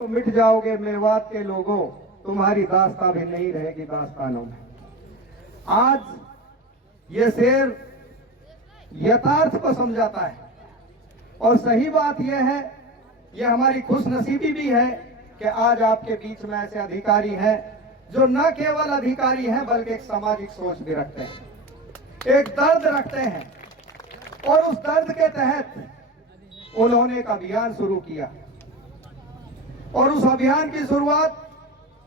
तो मिट जाओगे मेवात के लोगों, तुम्हारी दास्तां भी नहीं रहेगी दास्तानों में। आज ये शेर यथार्थ को समझाता है और सही बात यह है, यह हमारी खुशनसीबी भी है कि आज आपके बीच में ऐसे अधिकारी हैं जो न केवल अधिकारी हैं बल्कि एक सामाजिक सोच भी रखते हैं, एक दर्द रखते हैं और उस दर्द के तहत उन्होंने एक अभियान शुरू किया और उस अभियान की शुरुआत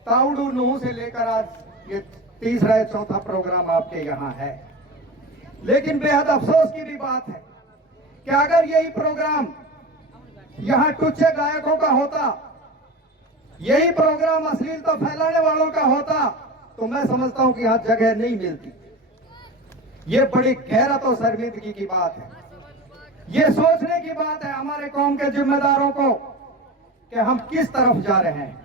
ताउडू नूह से लेकर आज ये तीसरा या चौथा प्रोग्राम आपके यहाँ है। लेकिन बेहद अफसोस की भी बात है कि अगर यही प्रोग्राम यहाँ टुच्चे गायकों का होता, यही प्रोग्राम अश्लीलता फैलाने वालों का होता, तो मैं समझता हूं कि यहाँ जगह नहीं मिलती। ये बड़ी गैरत और शर्मिंदगी की बात है। ये सोचने की बात है हमारे कौम के जिम्मेदारों को कि हम किस तरफ जा रहे हैं।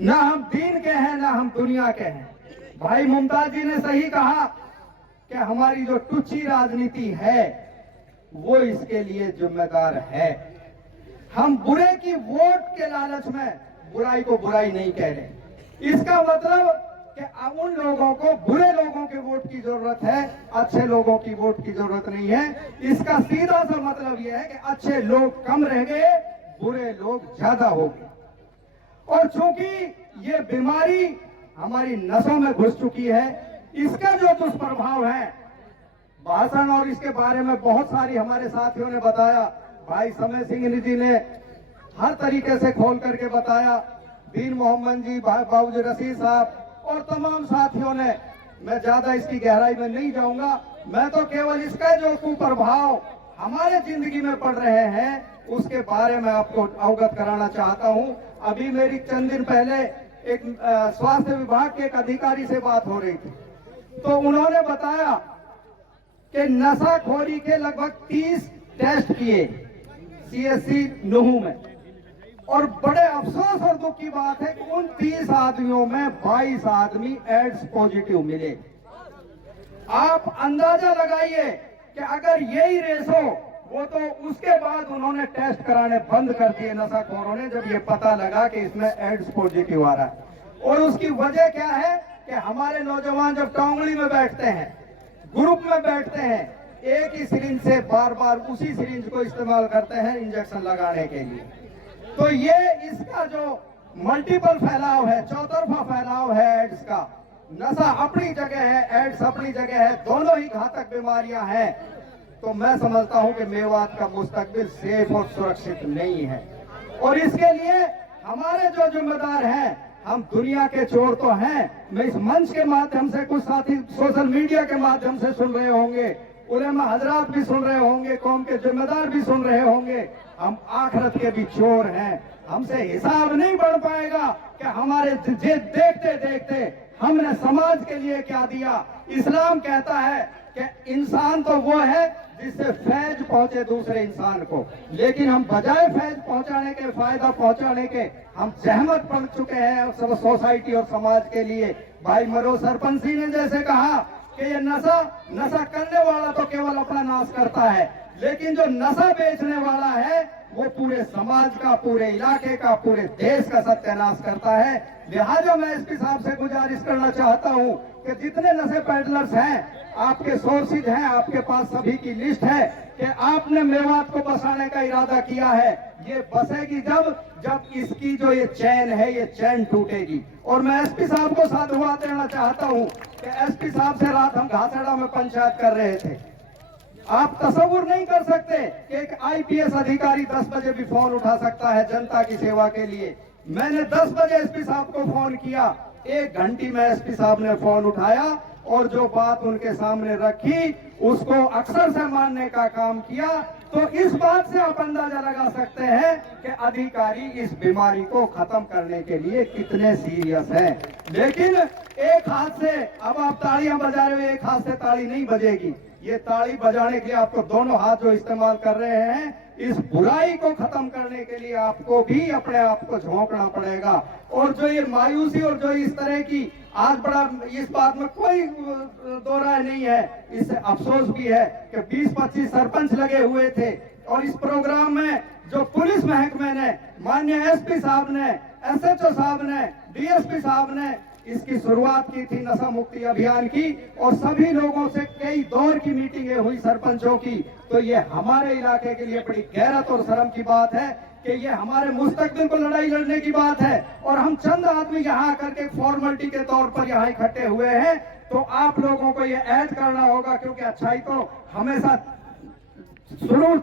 ना हम दीन के हैं ना हम दुनिया के हैं। भाई मुमताज जी ने सही कहा कि हमारी जो टुच्ची राजनीति है वो इसके लिए जिम्मेदार है। हम बुरे की वोट के लालच में बुराई को बुराई नहीं कह रहे। इसका मतलब कि उन लोगों को, बुरे लोगों के वोट की जरूरत है, अच्छे लोगों की वोट की जरूरत नहीं है। इसका सीधा सा मतलब यह है कि अच्छे लोग कम रह गए, बुरे लोग ज्यादा हो गए। और चूंकि ये बीमारी हमारी नसों में घुस चुकी है, इसका जो दुष्प्रभाव है, भाषण और इसके बारे में बहुत सारी हमारे साथियों ने बताया। भाई समय सिंह जी ने हर तरीके से खोल करके बताया, दीन मोहम्मद जी, बाबूजी रशीद साहब और तमाम साथियों ने। मैं ज्यादा इसकी गहराई में नहीं जाऊंगा, मैं तो केवल इसका जो कुप्रभाव हमारे जिंदगी में पड़ रहे हैं उसके बारे में आपको अवगत कराना चाहता हूं। अभी मेरी चंद दिन पहले एक स्वास्थ्य विभाग के एक अधिकारी से बात हो रही थी, तो उन्होंने बताया कि नशाखोरी के लगभग 30 टेस्ट किए सीएससी नूह में, और बड़े अफसोस और दुख की बात है कि उन 30 आदमियों में 22 आदमी एड्स पॉजिटिव मिले। आप अंदाजा लगाइए कि अगर यही रेस हो, वो तो उसके बाद उन्होंने टेस्ट कराने बंद कर दिए नशाखोरों ने, जब ये पता लगा कि इसमें एड्स पॉजिटिव आ रहा है। और उसकी वजह क्या है कि हमारे नौजवान जब टांगड़ी में बैठते हैं, ग्रुप में बैठते हैं, एक ही सिरिंज से बार बार उसी सिरिंज को इस्तेमाल करते हैं इंजेक्शन लगाने के लिए। तो ये इसका जो मल्टीपल फैलाव है, चौतरफा फैलाव है एड्स का, नशा अपनी जगह है, एड्स अपनी जगह है, दोनों ही घातक बीमारियां हैं। तो मैं समझता हूं कि मेवात का मुस्तकबिल सेफ और सुरक्षित नहीं है। और इसके लिए हमारे जो जिम्मेदार हैं, हम दुनिया के चोर तो हैं। मैं इस मंच के माध्यम से, कुछ साथी सोशल मीडिया के माध्यम से सुन रहे होंगे, उलेमा हजरात भी सुन रहे होंगे, कौम के जिम्मेदार भी सुन रहे होंगे, हम आखिरत के भी चोर हैं। हमसे हिसाब नहीं बढ़ पाएगा कि हमारे देखते देखते हमने समाज के लिए क्या दिया। इस्लाम कहता है कि इंसान तो वो है जिससे फैज पहुंचे दूसरे इंसान को, लेकिन हम बजाय फैज पहुंचाने के, फायदा पहुंचाने के, हम जहमत पड़ चुके हैं सब सोसाइटी और समाज के लिए। भाई मरो सरपंची ने जैसे कहा कि ये नशा करने वाला तो केवल अपना नाश करता है, लेकिन जो नशा बेचने वाला है वो पूरे समाज का, पूरे इलाके का, पूरे देश का सत्यानाश करता है। लिहाजा मैं एसपी साहब से गुजारिश करना चाहता हूं कि जितने नशे पेडलर्स हैं, आपके सोर्सेज हैं, आपके पास सभी की लिस्ट है कि आपने मेवात को बसाने का इरादा किया है। ये बसेगी जब इसकी जो ये चैन है, ये चैन टूटेगी। और मैं एसपी साहब को साधुवाद देना चाहता हूं कि एसपी साहब से रात हम घासड़ा में पंचायत कर रहे थे। आप तसव्वुर नहीं कर सकते कि एक आईपीएस अधिकारी 10 बजे भी फोन उठा सकता है जनता की सेवा के लिए। मैंने 10 बजे एसपी साहब को फोन किया, 1 घंटे में एसपी साहब ने फोन उठाया और जो बात उनके सामने रखी उसको अक्सर से मानने का काम किया। तो इस बात से आप अंदाजा लगा सकते हैं कि अधिकारी इस बीमारी को खत्म करने के लिए कितने सीरियस हैं। लेकिन एक हाथ से, अब आप तालियां बजा रहे हो, एक हाथ से ताली नहीं बजेगी। ये ताली बजाने के लिए आपको दोनों हाथ जो इस्तेमाल कर रहे हैं, इस बुराई को खत्म करने के लिए आपको भी अपने आप को झोंकना पड़ेगा। और जो ये मायूसी और जो इस तरह की आज बड़ा, इस बात में कोई दो राय नहीं है, इससे अफसोस भी है कि 20-25 सरपंच लगे हुए थे और इस प्रोग्राम में जो पुलिस महकमे ने, माननीय एसपी साहब ने, एसएचओ साहब ने, डीएसपी साहब ने इसकी शुरुआत की थी नशा मुक्ति अभियान की, और सभी लोगों से कई दौर की मीटिंगें हुई सरपंचों की। तो ये हमारे इलाके के लिए बड़ी गैरत और शर्म की बात है कि ये हमारे मुस्तकबिल को लड़ाई लड़ने की बात है, और हम चंद आदमी यहाँ करके फॉर्मेलिटी के तौर पर यहाँ इकट्ठे हुए हैं। तो आप लोगों को ये ऐड करना होगा, क्योंकि अच्छाई तो हमेशा शुरू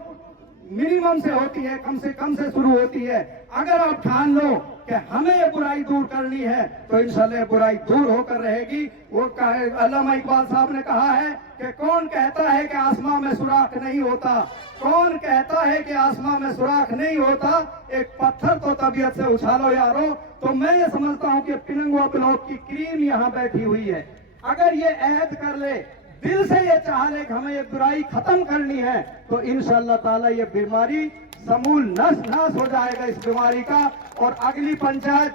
मिनिमम से होती है, कम से शुरू होती है। अगर आप ठान लो कि हमें ये बुराई दूर करनी है तो इंशाल्लाह बुराई दूर होकर रहेगी। वो अल्लामा इकबाल साहब ने कहा है कि कौन कहता है कि आसमां में सुराख नहीं होता, कौन कहता है कि आसमां में सुराख नहीं होता, एक पत्थर तो तबीयत से उछालो यारो। तो मैं ये समझता हूं कि पिनंगुआ ब्लॉक की क्रीम यहाँ बैठी हुई है, अगर ये अहद कर ले, दिल से ये चाह ले कि हमें ये बुराई खत्म करनी है, तो इंशाअल्लाह ताला ये बीमारी समूल नाश हो जाएगा इस बीमारी का। और अगली पंचायत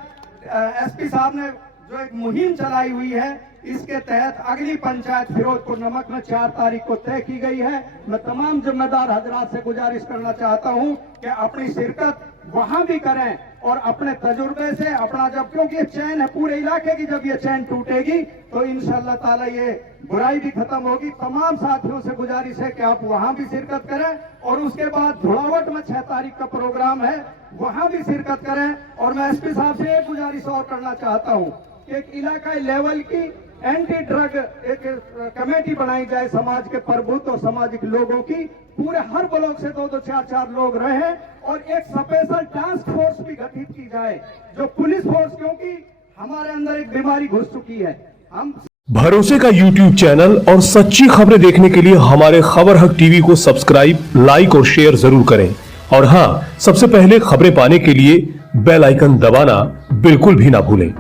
एसपी साहब ने जो एक मुहिम चलाई हुई है, इसके तहत अगली पंचायत फिरोजपुर नमक में 4 तारीख को तय की गई है। मैं तमाम जिम्मेदार हजरात से गुजारिश करना चाहता हूं कि अपनी शिरकत वहां भी करें और अपने तजुर्बे से अपना, जब क्योंकि ये चैन है पूरे इलाके की, जब ये चैन टूटेगी तो इंशाअल्लाह ताला ये बुराई भी खत्म होगी। तमाम साथियों से गुजारिश है कि आप वहां भी शिरकत करें, और उसके बाद धुड़ावट में 6 तारीख का प्रोग्राम है, वहां भी शिरकत करें। और मैं एसपी साहब से एक गुजारिश और करना चाहता हूं कि एक इलाकाई लेवल की एंटी ड्रग एक कमेटी बनाई जाए, समाज के प्रबुद्ध और सामाजिक लोगों की, पूरे हर ब्लॉक से 2-2, 4-4 लोग रहे, और एक स्पेशल टास्क फोर्स भी गठित की जाए, जो पुलिस फोर्स, क्योंकि हमारे अंदर एक बीमारी घुस चुकी है। हम भरोसे का YouTube चैनल और सच्ची खबरें देखने के लिए हमारे खबर हक टीवी को सब्सक्राइब, लाइक और शेयर जरूर करें। और हाँ, सबसे पहले खबरें पाने के लिए बेल आइकन दबाना बिल्कुल भी ना भूलें।